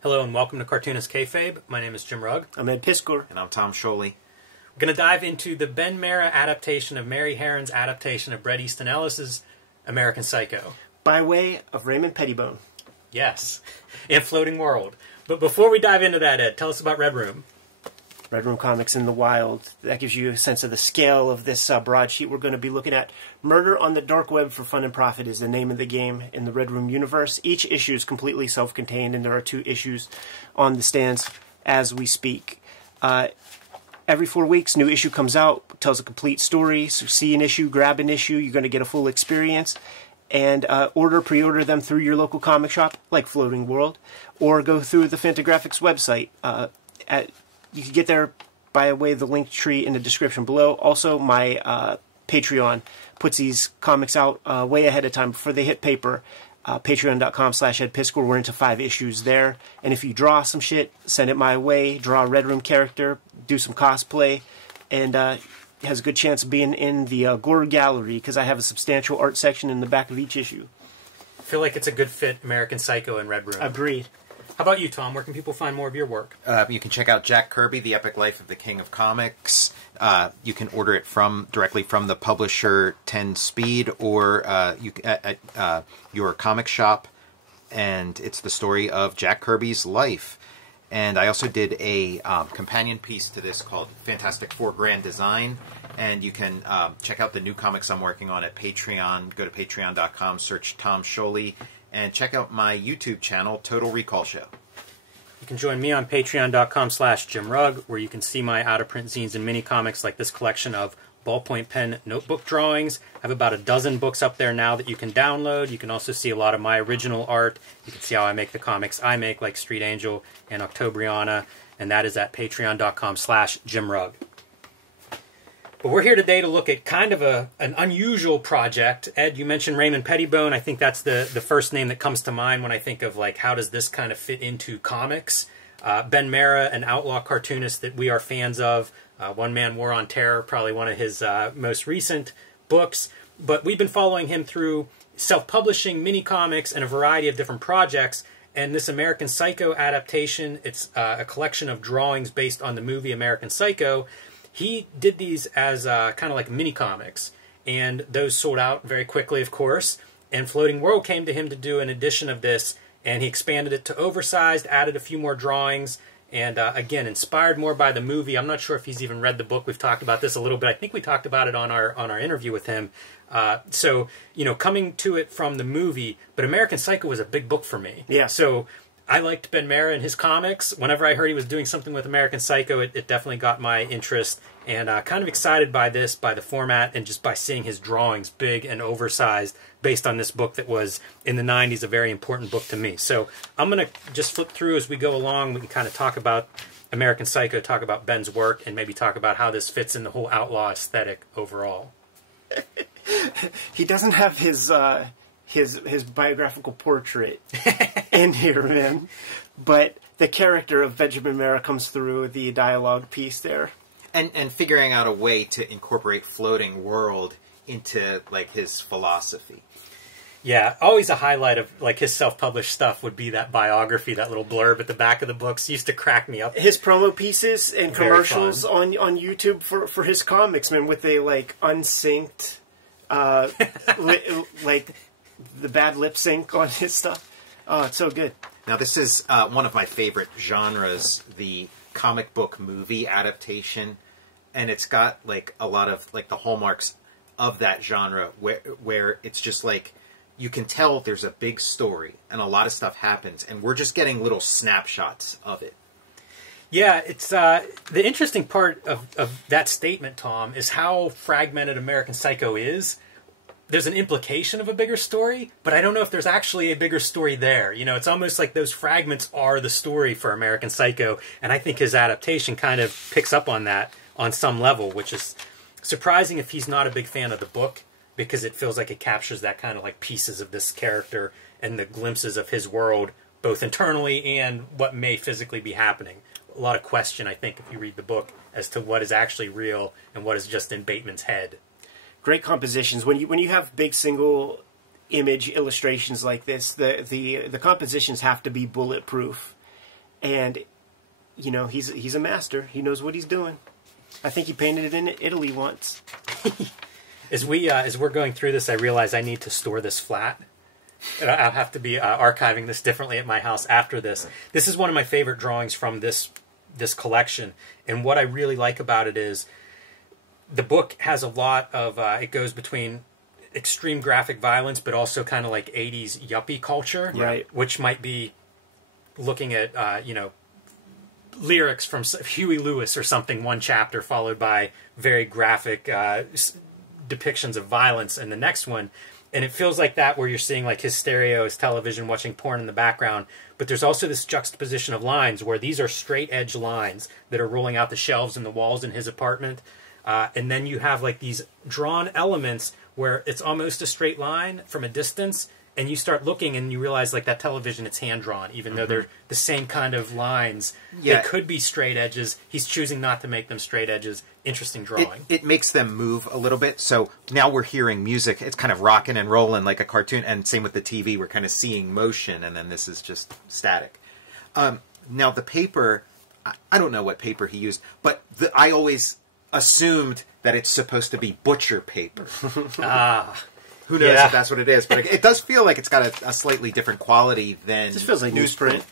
Hello and welcome to Cartoonist Kayfabe. My name is Jim Rugg. I'm Ed Piskor. And I'm Tom Scholey. We're going to dive into the Ben Marra adaptation of Mary Harron's adaptation of Bret Easton Ellis's American Psycho. By way of Raymond Pettibon. Yes, and Floating World. But before we dive into that, Ed, tell us about Red Room. Red Room Comics in the Wild. That gives you a sense of the scale of this broadsheet we're going to be looking at. Murder on the Dark Web for Fun and Profit is the name of the game in the Red Room universe. Each issue is completely self-contained, and there are 2 issues on the stands as we speak. Every 4 weeks, new issue comes out, tells a complete story. So see an issue, grab an issue, you're going to get a full experience. And pre-order them through your local comic shop, like Floating World, or go through the Fantagraphics website. You can get there by way of the link tree in the description below. Also, my Patreon puts these comics out way ahead of time before they hit paper. Patreon.com/EdPiskor. We're into 5 issues there. And if you draw some shit, send it my way. Draw a Red Room character, do some cosplay, and has a good chance of being in the Gore Gallery because I have a substantial art section in the back of each issue. I feel like it's a good fit, American Psycho and Red Room. Agreed. How about you, Tom? Where can people find more of your work? You can check out Jack Kirby, The Epic Life of the King of Comics. You can order it directly from the publisher 10 Speed or at your comic shop. And it's the story of Jack Kirby's life. And I also did a companion piece to this called Fantastic Four Grand Design. And you can check out the new comics I'm working on at Patreon. Go to patreon.com, search Tom Scholey, and check out my YouTube channel, Total Recall Show. You can join me on patreon.com/JimRugg, where you can see my out-of-print zines and mini-comics like this collection of ballpoint pen notebook drawings. I have about a dozen books up there now that you can download. You can also see a lot of my original art. You can see how I make the comics I make, like Street Angel and Octobriana, and that is at patreon.com/JimRugg. But we're here today to look at kind of an unusual project. Ed, you mentioned Raymond Pettibon. I think that's the first name that comes to mind when I think of, like, how does this kind of fit into comics? Ben Marra, an outlaw cartoonist that we are fans of. One Man War on Terror, probably one of his most recent books. But we've been following him through self-publishing mini-comics and a variety of different projects. And this American Psycho adaptation, it's a collection of drawings based on the movie American Psycho. He did these as kind of like mini-comics, and those sold out very quickly, of course. And Floating World came to him to do an edition of this, and he expanded it to oversized, added a few more drawings, and again, inspired more by the movie. I'm not sure if he's even read the book. We've talked about this a little bit. I think we talked about it on our interview with him. So, you know, coming to it from the movie, but American Psycho was a big book for me. Yeah. So I liked Ben Marra and his comics. Whenever I heard he was doing something with American Psycho, it definitely got my interest. And kind of excited by this, by the format, and just by seeing his drawings, big and oversized, based on this book that was, in the 90s, a very important book to me. So I'm going to just flip through as we go along. We can kind of talk about American Psycho, talk about Ben's work, and maybe talk about how this fits in the whole outlaw aesthetic overall. He doesn't have his biographical portrait in here, man. But the character of Benjamin Marra comes through with the dialogue piece there. And figuring out a way to incorporate Floating World into, like, his philosophy. Yeah, always a highlight of, like, his self-published stuff would be that biography, that little blurb at the back of the books. Used to crack me up. His promo pieces and commercials on YouTube for his comics, man, with a, like, unsynced, like, the bad lip sync on his stuff. Oh, it's so good. Now, this is one of my favorite genres, the comic book movie adaptation, and it's got, like, a lot of, like, the hallmarks of that genre where it's just like you can tell there's a big story and a lot of stuff happens, and we're just getting little snapshots of it. Yeah, it's the interesting part of that statement, Tom, is how fragmented American Psycho is. There's an implication of a bigger story, but I don't know if there's actually a bigger story there. You know, it's almost like those fragments are the story for American Psycho, and I think his adaptation kind of picks up on that on some level, which is surprising if he's not a big fan of the book, because it feels like it captures that kind of like pieces of this character and the glimpses of his world, both internally and what may physically be happening. A lot of question, I think, if you read the book, as to what is actually real and what is just in Bateman's head. Great compositions. When you have big single image illustrations like this, the compositions have to be bulletproof. and you know he's a master. He knows what he's doing. I think he painted it in Italy once. As we're going through this, I realize I need to store this flat. And I'll have to be archiving this differently at my house after this. This is one of my favorite drawings from this collection, and what I really like about it is the book has a lot of it goes between extreme graphic violence, but also kind of like 80s yuppie culture, right? Which might be looking at lyrics from Huey Lewis or something, one chapter followed by very graphic depictions of violence in the next one. And it feels like that, where you're seeing like his stereo, his television, watching porn in the background. But there's also this juxtaposition of lines where these are straight edge lines that are rolling out the shelves and the walls in his apartment. And then you have like these drawn elements where it's almost a straight line from a distance. And you start looking and you realize like that television, it's hand drawn, even though they're the same kind of lines. Yeah. They could be straight edges. He's choosing not to make them straight edges. Interesting drawing. It makes them move a little bit. So now we're hearing music. It's kind of rocking and rolling like a cartoon. And same with the TV. We're kind of seeing motion. And then this is just static. Now the paper, I don't know what paper he used. But I always assumed that it's supposed to be butcher paper. Who knows if that's what it is. But it does feel like it's got a slightly different quality than... It just feels like newsprint.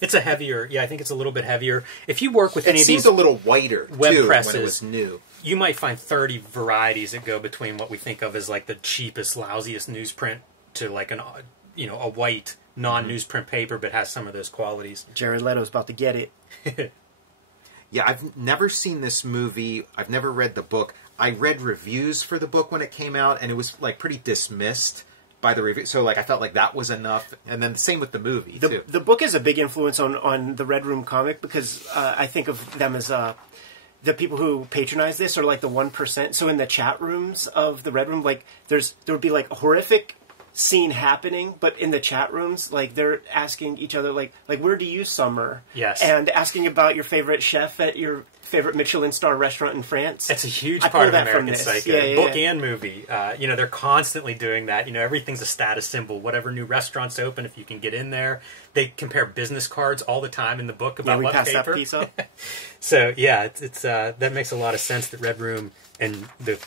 It's a heavier, I think it's a little bit heavier. If you work with any of these... It seems a little whiter, web too, presses, when it was new. You might find 30 varieties that go between what we think of as like the cheapest, lousiest newsprint to like a white, non-newsprint paper, but has some of those qualities. Jared Leto's about to get it. Yeah, I've never seen this movie. I've never read the book. I read reviews for the book when it came out, and it was like pretty dismissed by the review. So like I felt like that was enough. And then the same with the movie too. The book is a big influence on the Red Room comic, because I think of them as the people who patronize this are like the 1%. So in the chat rooms of the Red Room, like there would be like a horrific scene happening, but in the chat rooms, like they're asking each other like where do you summer? Yes. And asking about your favorite chef at your favorite Michelin star restaurant in France. It's a huge part of American Psycho. Yeah, book and movie. They're constantly doing that. Everything's a status symbol. Whatever new restaurants open, if you can get in there. They compare business cards all the time in the book about what paper. That piece up. So, yeah, it's that makes a lot of sense that Red Room and the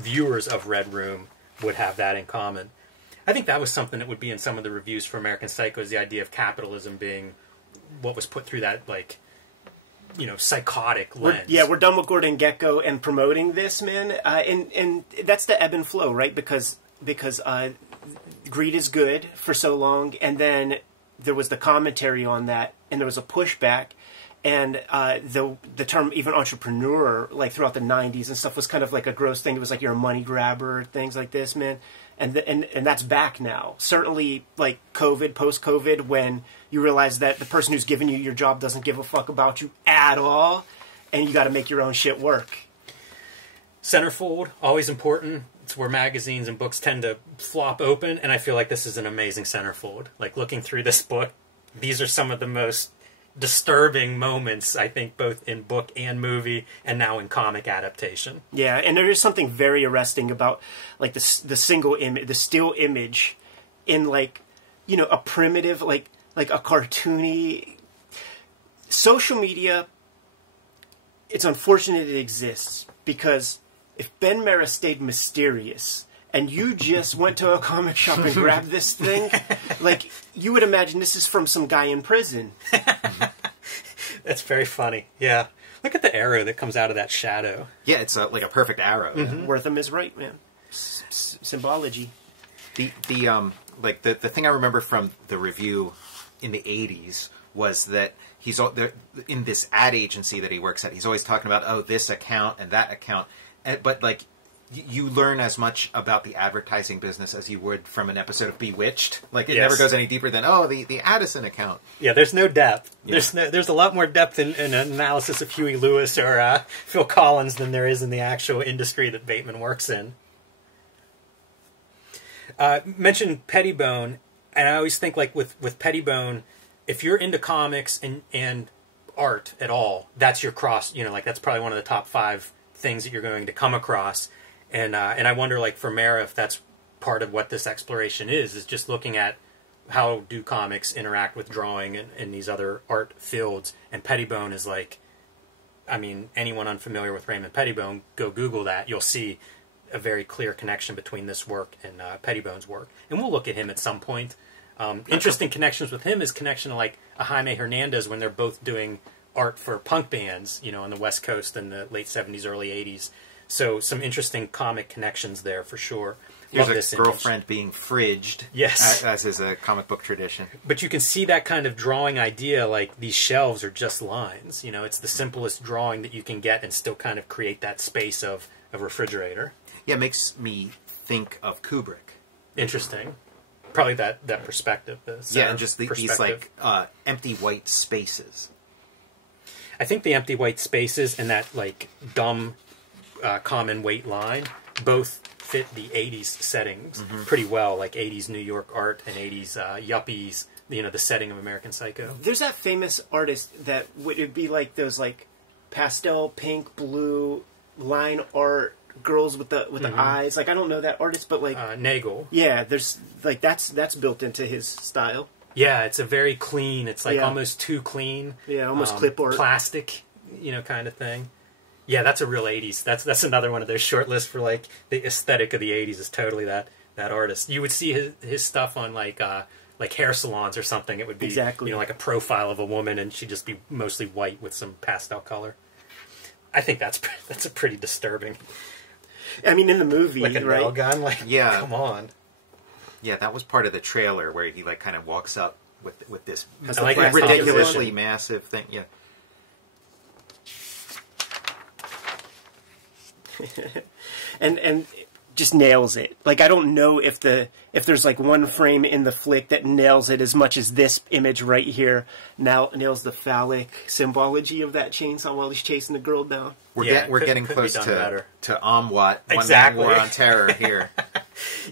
viewers of Red Room would have that in common. I think that was something that would be in some of the reviews for American Psycho, is the idea of capitalism being what was put through that, like, psychotic lens. We're done with Gordon Gekko and promoting this, man. And that's the ebb and flow, right? Because greed is good for so long, and then there was the commentary on that, and there was a pushback, and the term even entrepreneur, like throughout the 90s and stuff, was kind of like a gross thing. It was like you're a money grabber, things like this, man. And that's back now. Certainly, like COVID, post-COVID, when you realize that the person who's giving you your job doesn't give a fuck about you at all, and you got to make your own shit work. Centerfold, always important. It's where magazines and books tend to flop open, and I feel like this is an amazing centerfold. Like, looking through this book, these are some of the most disturbing moments, I think, both in book and movie, and now in comic adaptation. Yeah, and there is something very arresting about like the single image, the still image, in like a primitive, like a cartoony social media. It's unfortunate it exists, because if Ben Marra stayed mysterious and you just went to a comic shop and grabbed this thing, like, you would imagine this is from some guy in prison. That's very funny. Yeah. Look at the arrow that comes out of that shadow. Yeah, it's like a perfect arrow. Mm-hmm. Wortham is right, man. Symbology. The thing I remember from the review in the 80s was that he's in this ad agency that he works at. He's always talking about, this account and that account. But like, you learn as much about the advertising business as you would from an episode of Bewitched. Like, it never goes any deeper than, the Addison account. Yeah, there's no depth. Yeah. There's a lot more depth in an analysis of Huey Lewis or Phil Collins than there is in the actual industry that Bateman works in. Mentioned Pettibon, and I always think, like, with Pettibon, if you're into comics and art at all, that's your cross, that's probably one of the top 5 things that you're going to come across. And I wonder, like, for Marra, if that's part of what this exploration is just looking at how do comics interact with drawing and these other art fields. And Pettibon is like, I mean, anyone unfamiliar with Raymond Pettibon, go Google that. You'll see a very clear connection between this work and Pettibon's work. And we'll look at him at some point. Interesting connections with him is connection to like a Jaime Hernandez when they're both doing art for punk bands, you know, on the West Coast in the late 70s, early 80s. So some interesting comic connections there for sure. Here's a girlfriend being fridged, yes, as is a comic book tradition. But you can see that kind of drawing idea, like these shelves are just lines. You know, it's the simplest drawing that you can get and still kind of create that space of a refrigerator. Yeah, it makes me think of Kubrick. Interesting. Probably that perspective. Yeah, and just these like empty white spaces. I think the empty white spaces and that like dumb common weight line both fit the 80s settings pretty well, like 80s New York art and 80s yuppies, you know, the setting of American Psycho. There's that famous artist that would be like those like pastel pink, blue line art girls with the eyes. Like, I don't know that artist, but like Nagel. Yeah, there's like that's built into his style. Yeah, it's a very clean. It's like almost too clean. Yeah, almost clip art, plastic, you know, kind of thing. Yeah, that's a real 80s. That's another one of those short lists for like the aesthetic of the 80s is totally that artist. You would see his stuff on like hair salons or something. It would be you know, like a profile of a woman, and she'd just be mostly white with some pastel color. I think that's a pretty disturbing. I mean, in the movie, like a right? nail gun, like yeah, come on. Yeah, that was part of the trailer where he like kind of walks up with this like ridiculously massive thing. Yeah. and just nails it. Like, I don't know if there's like one frame in the flick that nails it as much as this image right here now nails the phallic symbology of that chainsaw while he's chasing the girl down. We're getting close to Amwat, exactly. One Man War on Terror here.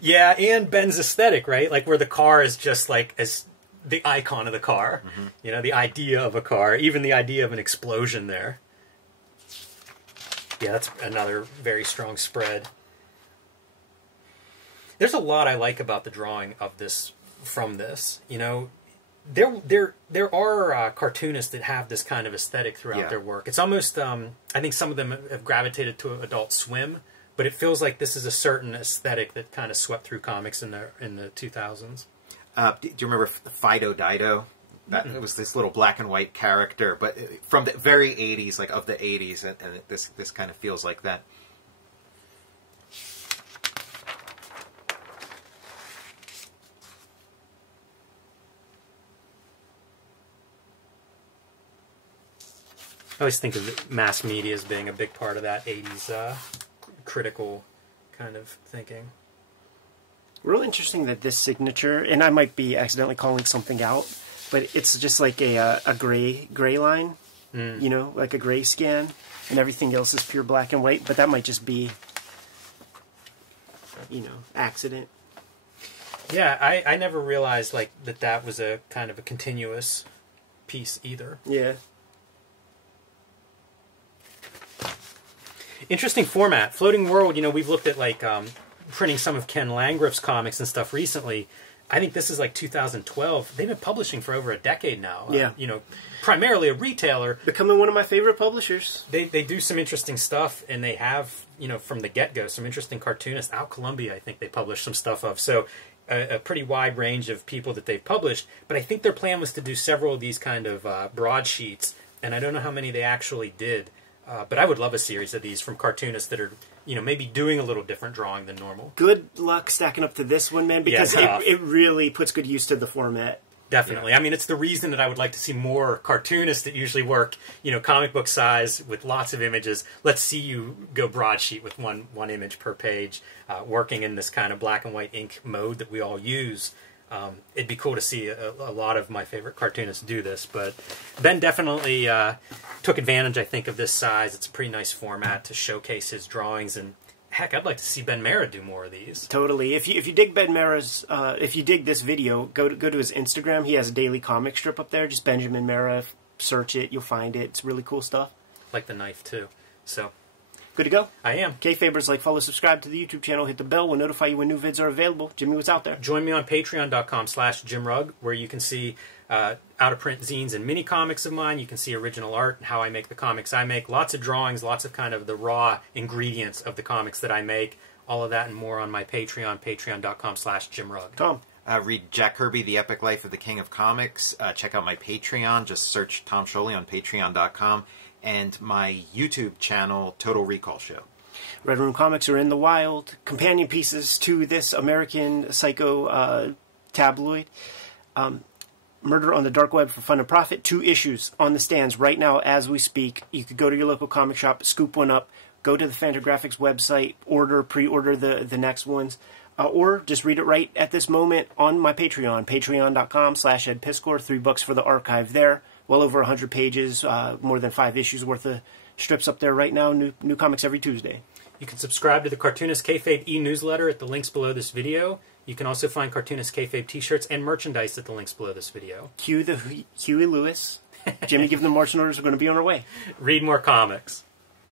Yeah, and Ben's aesthetic, right? Like where the car is just like as the icon of the car. You know, the idea of a car, even the idea of an explosion there. Yeah, that's another very strong spread. There's a lot I like about the drawing of this from this. You know, there are cartoonists that have this kind of aesthetic throughout their work. It's almost I think some of them have gravitated to Adult Swim, but it feels like this is a certain aesthetic that kind of swept through comics in the 2000s. Do you remember Fido Dido? It was this little black and white character, but from the very 80s, like of the 80s, and this kind of feels like that. I always think of mass media as being a big part of that 80s critical kind of thinking. Real interesting that this signature, and I might be accidentally calling something out, but it's just like a gray line, you know, like a gray scan, and everything else is pure black and white. But that might just be, you know, accident. Yeah, I never realized like that was a kind of a continuous piece either. Yeah. Interesting format. Floating World, you know, we've looked at like printing some of Ken Landgraf's comics and stuff recently. I think this is like 2012. They've been publishing for over a decade now. Yeah. You know, primarily a retailer. Becoming one of my favorite publishers. They do some interesting stuff, and they have, you know, from the get-go, some interesting cartoonists. Out Columbia, I think they published some stuff of. So a pretty wide range of people that they've published. But I think their plan was to do several of these kind of broadsheets, and I don't know how many they actually did. But I would love a series of these from cartoonists that are, you know, maybe doing a little different drawing than normal. Good luck stacking up to this one, man, because it really puts good use to the format. Definitely. Yeah. I mean, it's the reason that I would like to see more cartoonists that usually work, you know, comic book size with lots of images. Let's see you go broadsheet with one image per page, working in this kind of black and white ink mode that we all use. It'd be cool to see a lot of my favorite cartoonists do this, but Ben definitely took advantage, I think, of this size. It's a pretty nice format to showcase his drawings, and heck, I'd like to see Ben Marra do more of these. Totally. If you dig Ben Marra's, if you dig this video, go to his Instagram. He has a daily comic strip up there. Just Benjamin Marra. Search it, you'll find it. It's really cool stuff. Like the knife too. So, Good to go? I am. Kayfabers, like, follow, subscribe to the YouTube channel, hit the bell. We'll notify you when new vids are available. Jimmy, what's out there? Join me on patreon.com/JimRugg, where you can see out-of-print zines and mini comics of mine. You can see original art and how I make the comics I make. Lots of drawings, lots of kind of the raw ingredients of the comics that I make. All of that and more on my Patreon, patreon.com/JimRugg. Tom. Read Jack Kirby, The Epic Life of the King of Comics. Check out my Patreon. Just search Tom Scholey on patreon.com. And my YouTube channel, Total Recall Show. Red Room Comics are in the wild. Companion pieces to this American Psycho tabloid. Murder on the Dark Web for Fun and Profit. 2 issues on the stands right now as we speak. You could go to your local comic shop, scoop one up, go to the Fantagraphics website, pre-order the next ones. Or just read it right at this moment on my Patreon, patreon.com/EdPiscor. $3 for the archive there. Well over 100 pages, more than 5 issues worth of strips up there right now. New comics every Tuesday. You can subscribe to the Cartoonist Kayfabe e-newsletter at the links below this video. You can also find Cartoonist Kayfabe t-shirts and merchandise at the links below this video. Cue the Huey Lewis. Jimmy, give them marching orders. We're going to be on our way. Read more comics.